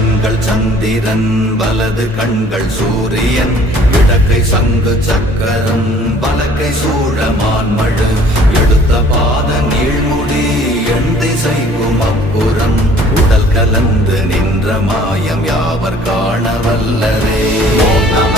கண்கள் சந்திரன் வலது கண்கள் சூரியன் இடக்கை சங்கு சக்கரம் வலக்கை சூழமான் மழு எடுத்த பாத நீழ்முடி எண் திசைக்கும் அப்புறம் உடல் கலந்து நின்ற மாயம் யாவர் காண வல்லரே.